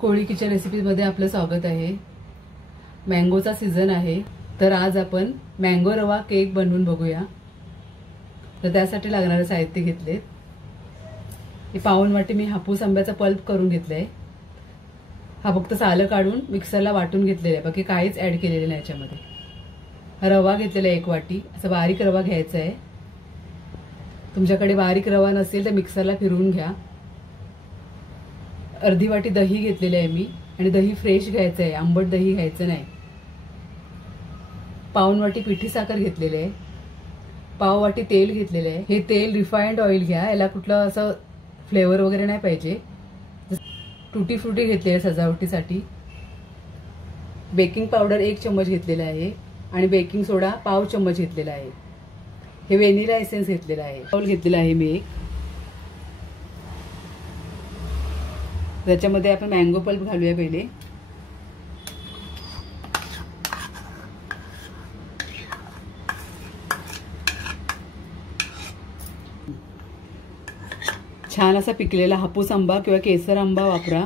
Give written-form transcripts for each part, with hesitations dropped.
कोळी kitchen रेसिपीमध्ये आपलं स्वागत आहे। मँगोचा सीझन आहे, तर आज आपण मँगो रवा केक बनवून बघूया। तर त्यासाठी लागणारे साहित्य घेतले। हे पाऊण वाटी मी हापूस आंब्याचा पल्प करून घेतलाय। हा फक्त साल काढून मिक्सरला वाटून घेतलेला आहे, बाकी काहीच ऍड केलेलं नाही याच्यामध्ये। रवा घेतलेला 1 वाटी, असा बारीक रवा घ्यायचा आहे। तुमच्याकडे बारीक रवा नसेल तर मिक्सरला फिरवून घ्या। अर्धी वाटी दही घेतलेली आहे मी, आणि दही फ्रेश घ्यायचं आहे, आंबट दही घ्यायचं नाही। पाऊण वाटी पिठी साखर घेतलेली आहे। पाव वाटी तेल घेतलेलं आहे। हे तेल रिफाइंड ऑइल घ्या, याला कुठलं असं फ्लेवर वगैरे नाही पाहिजे। टूटी फ्रुटी घेतली आहे सजावटीसाठी। बेकिंग पावडर 1 चम्मच घेतलेला आहे, आणि बेकिंग सोडा पाव चम्मच घेतलेला आहे। हे व्हॅनिला एसेन्स घेतलेला आहे। बाउल घेतलेला आहे मी एक। त्याच्यामध्ये आपण मँगो पल्प घालूया पहिले। छान असा पिकलेला हापूस आंबा किंवा केसर आंबा वापरा।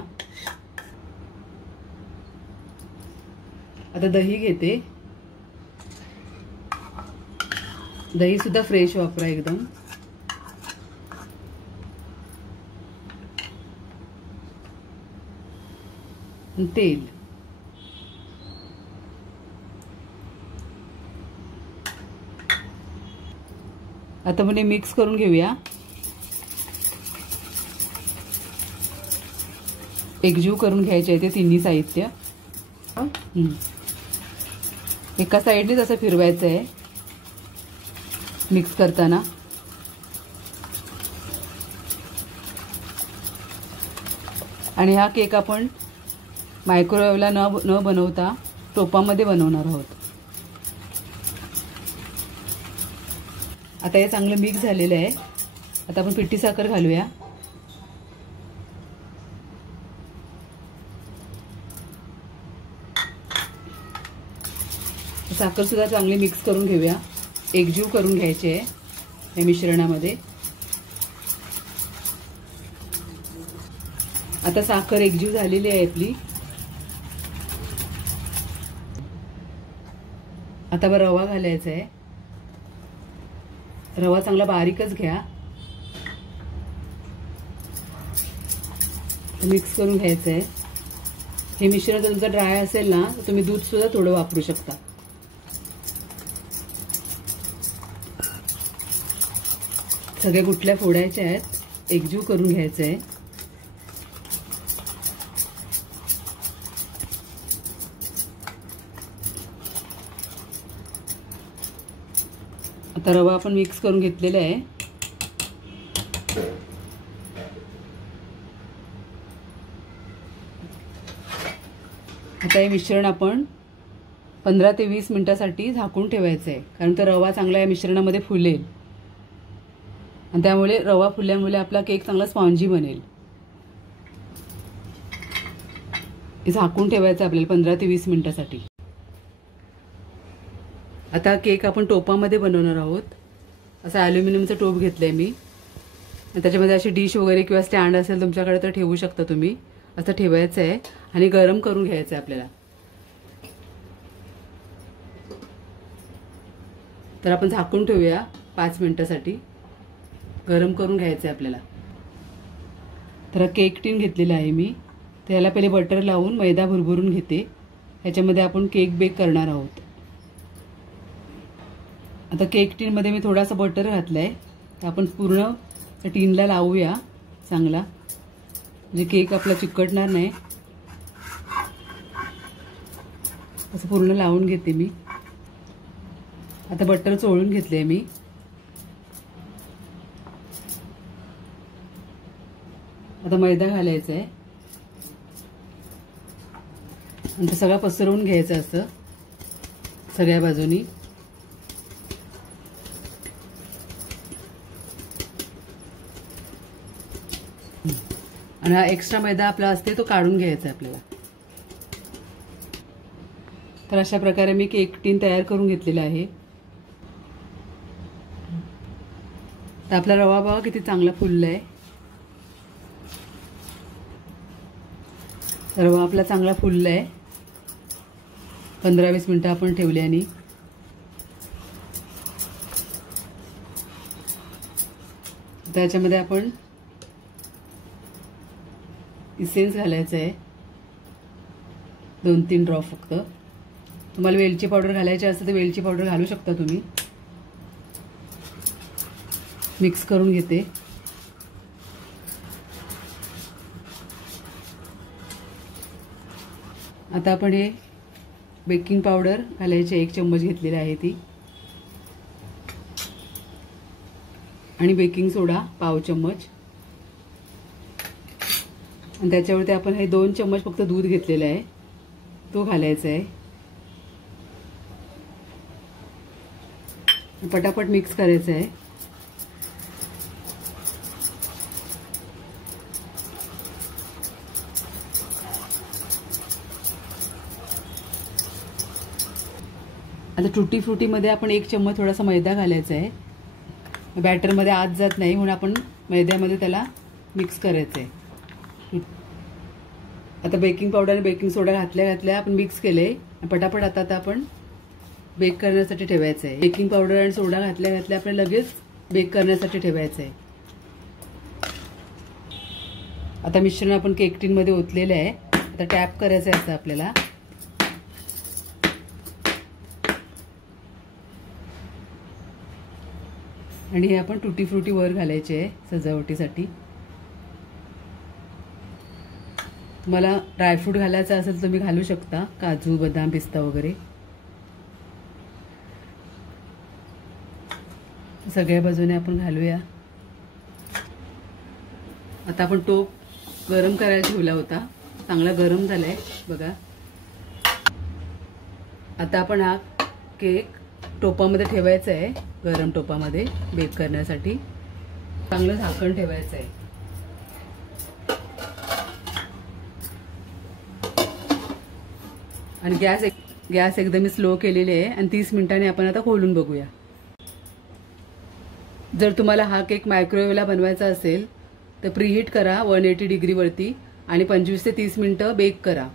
आता दही घेते। दही सुद्धा फ्रेश वापरा एकदम। तेल, आता म्हणजे मिक्स करून घेऊया। एकजीव करून घ्यायचे ते तिन्ही साहित्य। एका साइडनेच असं फिरवायचं आहे मिक्स करताना। आणि हा केक आपण मायक्रोवेव्हला न बनवता टोपामध्ये बनवणार आहोत। आता हे चांगलं मिक्स झालेलं आहे। आता आपण पिठी साखर घालूया। साखर सुद्धा चांगली मिक्स करून घेऊया, एकजीव करून घ्यायचे आहे या मिश्रणामध्ये। आता साखर एकजीव झालेली आहे आपली। आता रवा घालायचा आहे। रवा चांगला बारीकच घ्या, मिक्स करून घ्यायचं आहे। हे मिश्रण जर तुमचं ड्राय असेल ना तर तुम्ही दूध सुद्धा थोडं वापरू शकता। सगळ्या गुठल्या फोडायच्या आहेत, एकजीव करून घ्यायचं आहे। आता रवा आपण मिक्स करून घेतलेला आहे। आता हे मिश्रण आपण 15 ते 20 मिनिटांसाठी झाकून ठेवायचं आहे, कारण तर रवा चांगला या मिश्रणामध्ये फुलेल, आणि त्यामुळे रवा फुलल्यामुळे आपला केक चांगला स्पॉन्जी बनेल। झाकून ठेवायचं आपल्याला 15 ते 20 मिनिटांसाठी। आता केक आपण टोपामध्ये बनवणार आहोत। असा ॲल्युमिनियमचा टोप घेतलाय मी, त्याच्यामध्ये अशी डिश वगैरे किंवा स्टँड असेल तुमच्याकडे तर ठेवू शकता तुम्ही। असं ठेवायचं आहे आणि गरम करून घ्यायचं आहे आपल्याला। तर आपण झाकून ठेवूया 5 मिनिटांसाठी, गरम करून घ्यायचं आहे आपल्याला। तर केक टीन घेतलेला आहे मी, त्याला पहिले बटर लावून मैदा भुरभुरून घेते। ह्याच्यामध्ये आपण केक बेक करणार आहोत। आता केक टीन मध्ये मी थोडासा बटर घातलाय, तर आपण पूर्ण टीनला लावूया चांगला, म्हणजे केक आपला चिकटणार नाही। असं पूर्ण लावून घेते मी। आता बटर चोळून घेतले मी। आता मैदा घालायचा आहे, आणि ते सगळं पसरवून घ्यायचं असं सगळ्या बाजूनी। आणि हा एक्स्ट्रा मैदा आपला असते तो काढून घ्यायचा आपल्याला। तर अशा प्रकारे मी केक टीन तयार करून घेतलेला आहे। तर आपला रवा बघा किती चांगला फुललाय। रवा आपला चांगला फुलला आहे. 15-20 मिनिटं आपण ठेवल्याने. त्याच्यामध्ये आपण इसेन्स घालायचं आहे. 2-3 ड्रॉप फक्त. तुम्हाला वेलची पावडर घालायची असेल तर वेलची पावडर घालू शकता तुम्ही. मिक्स करून घेते. आता आपण हे बेकिंग पावडर घालायची 1 चम्मच घेतलेली आहे ती, आणि बेकिंग सोडा पाव चम्मच, आणि त्याच्यावरती आपण हे 2 चम्मच फक्त दूध घेतलेलं आहे तो घालायचा आहे. पटापट मिक्स करायचं आहे. आता टुटी फ्रुटीमध्ये आपण 1 चम्मच थोडासा मैदा घालायचा आहे. बॅटरमध्ये आत जात नाही म्हणून आपण मैद्यामध्ये त्याला मिक्स करायचं आहे. आता बेकिंग पावडर आणि बेकिंग सोडा घातल्या आपण मिक्स केले. पटापट आता आपण बेक करण्यासाठी ठेवायचं आहे. बेकिंग पावडर आणि सोडा घातल्या आपण लगेच बेक करण्यासाठी ठेवायचं आहे. आता मिश्रण आपण केक टीनमध्ये ओतलेलं आहे. आता टॅप करायचं आहे असं आपल्याला. आणि हे आपण टुटी फ्रुटी वर घालायचे आहे सजावटीसाठी. तुम्हाला ड्रायफ्रूट घालायचं असेल तर तुम्ही घालू शकता, काजू, बदाम, पिस्ता वगैरे. सगळ्या बाजूने आपण घालूया. आता आपण टोप गरम करायला ठेवला होता, चांगला गरम झालाय बघा. आता आपण हा केक टोपामध्ये ठेवायचा आहे, गरम टोपामध्ये बेक करण्यासाठी. चांगलं झाकण ठेवायचं आहे. आणि गॅस एकदम स्लो केलेली आहे. आणि 30 मिनिटांनी आपण आता खोलून बघूया. जर तुम्हाला हा केक मायक्रोवेव्हला बनवायचा असेल तर प्रीहीट करा 180 डिग्रीवरती आणि 25 ते 30 मिनिटं बेक करा.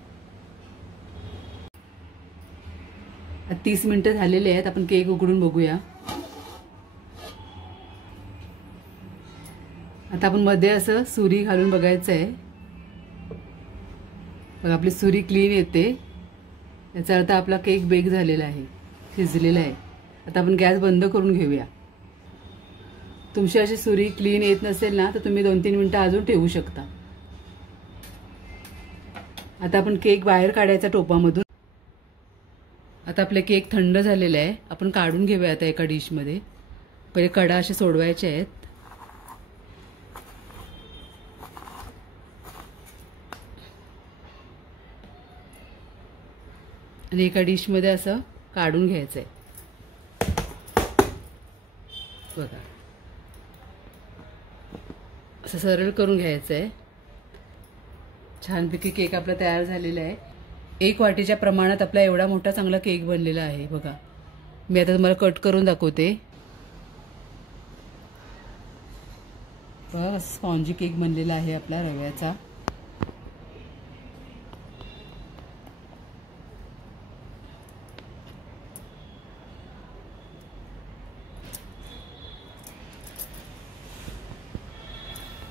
30 मिनिटं झालेली आहेत. आपण केक उघडून बघूया. आता आपण मध्ये असं सुरी घालून बघायचं आहे. बघा आपली सुरी क्लीन येते, याचा अर्थ आपला केक बेक झालेला आहे, शिजलेला आहे. आता आपण गॅस बंद करून घेऊया. तुमची अशी सुरी क्लीन येत नसेल ना तर तुम्ही 2-3 मिनिटं अजून ठेवू शकता. आता आपण केक बाहेर काढायचा टोपामधून. आता आपले केक थंड झालेले आहे, आपण काढून घेऊया आता एका डिशमध्ये. पहिले कडा असे सोडवायचे आहेत. आणि एका डिशमध्ये असं काढून घ्यायचं आहे बघा. असं सरळ करून घ्यायचं आहे. छानपैकी केक आपला तयार झालेला आहे. 1 वाटीच्या प्रमाणात आपला एवढा मोठा चांगला केक बनलेला आहे बघा. मी आता तुम्हाला कट करून दाखवते. बघा स्पॉन्जी केक बनलेला आहे आपला रव्याचा.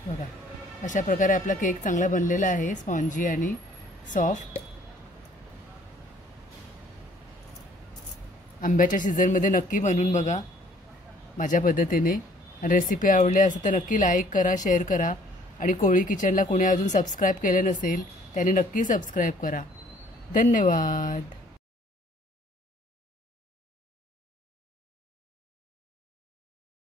बघा अशा प्रकारे आपला केक चांगला बनलेला आहे, स्पॉन्जी आणि सॉफ्ट. आंब्याच्या सीझनमध्ये नक्की बनवून बघा माझ्या पद्धतीने. रेसिपी आवडली असेल तर नक्की लाईक करा, शेअर करा. आणि कोळी किचनला कोणी अजून सबस्क्राईब केले नसेल त्याने नक्की सबस्क्राईब करा. धन्यवाद.